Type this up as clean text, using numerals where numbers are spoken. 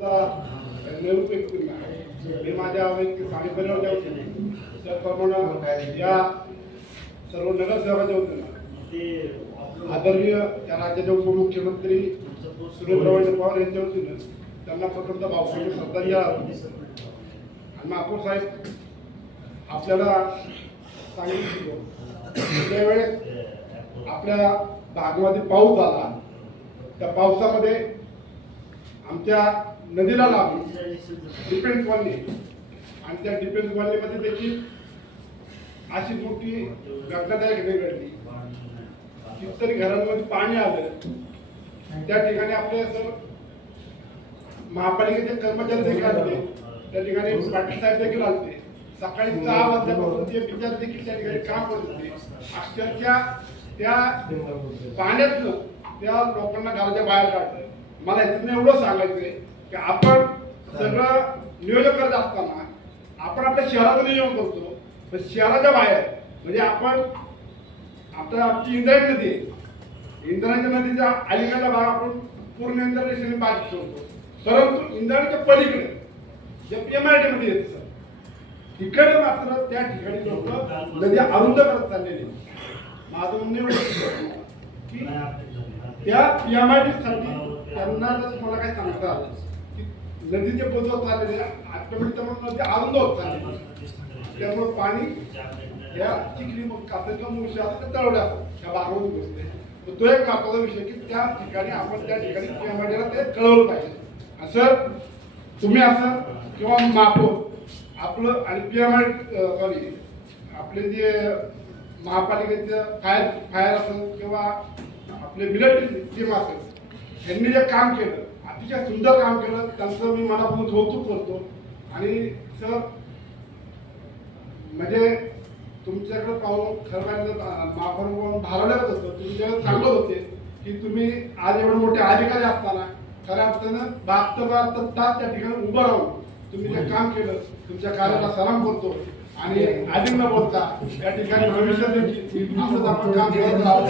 मी माझ्या स्थानिक त्याप्रमाणे या सर्व नगरसेवकाच्या वतीनं आदरणीय त्या राज्याचे उपमुख्यमंत्री सुरेंद्र पवार यांच्या वतीनं त्यांना प्रथमतः भावपूर्ण श्रद्धांजली आणि महापौर साहेब आपल्याला सांगितलं त्यावेळेस आपल्या भागामध्ये पाऊस आला, त्या पावसामध्ये आमच्या नदीला लागून डिफेन्स कॉलनी आणि त्या डिफेन्स कॉलनीमध्ये देखील अशी मोठी घटनादायक घडली. कितीतरी घरांमध्ये पाणी आलं. त्या ठिकाणी आपले महापालिकेचे कर्मचारी देखील आले, त्या ठिकाणी पाटील साहेब देखील आले. सकाळी 6 वाजल्यापासून ते विचार देखील त्या ठिकाणी काम करत होते. अक्षरशः त्या पाण्यातनं त्या लोकांना घराच्या बाहेर काढलं. मला याच्यातून एवढं सांगायचंय की आपण सगळं नियोजन करत असताना आपण आपल्या शहराचं नियोजन करतो, पण शहराच्या बाहेर म्हणजे आपण आता आमची इंद्रायणी नदी आहे, इंद्रायणी नदीच्या अलीकडला भाग आपण पूर्ण इंद्रायणी बाग ठेवतो, परंतु इंद्रायणीच्या पलीकडे जे PMID मध्ये येत तिकडे मात्र त्या ठिकाणी लोक नदी अरुंद करत चाललेली. माझं म्हणणं की त्या PMID साठी त्यांना जर मला काय सांगता आलं की नदीचे बदल चाललेले ऑटोमॅटिक नदी अरुंद होत चाललेली, त्यामुळे पाणी या चिखली कातरच्या मुळशात तळवल्या त्या भागावरून बसते. तो एक महत्वाचा विषय की त्या ठिकाणी आपण त्या ठिकाणी PMIDला ते कळवलं पाहिजे. असं तुम्ही असं किंवा महापौर आपलं आणि PMID सॉरी आपले जे महापालिकेचं फायर असेल किंवा आपले मिलिटरी टीम असेल, यांनी जे काम केलं अतिशय सुंदर काम केलं, त्यांचं मी मनापासून कौतुक करतो. आणि सर म्हणजे तुमच्याकडे पाहून खरं महापौर भारावल्याच होतं, तुमच्याकडे चांगलं होते की तुम्ही आज एवढे मोठे अधिकारी असताना खऱ्या अर्थानं 72 तास त्या ठिकाणी उभं राहून तुम्ही जे काम केलं, तुमच्या कार्याला सलाम करतो. आणि आधी न बोलता या ठिकाणी भविष्यात असंच आपण काम करत राहू.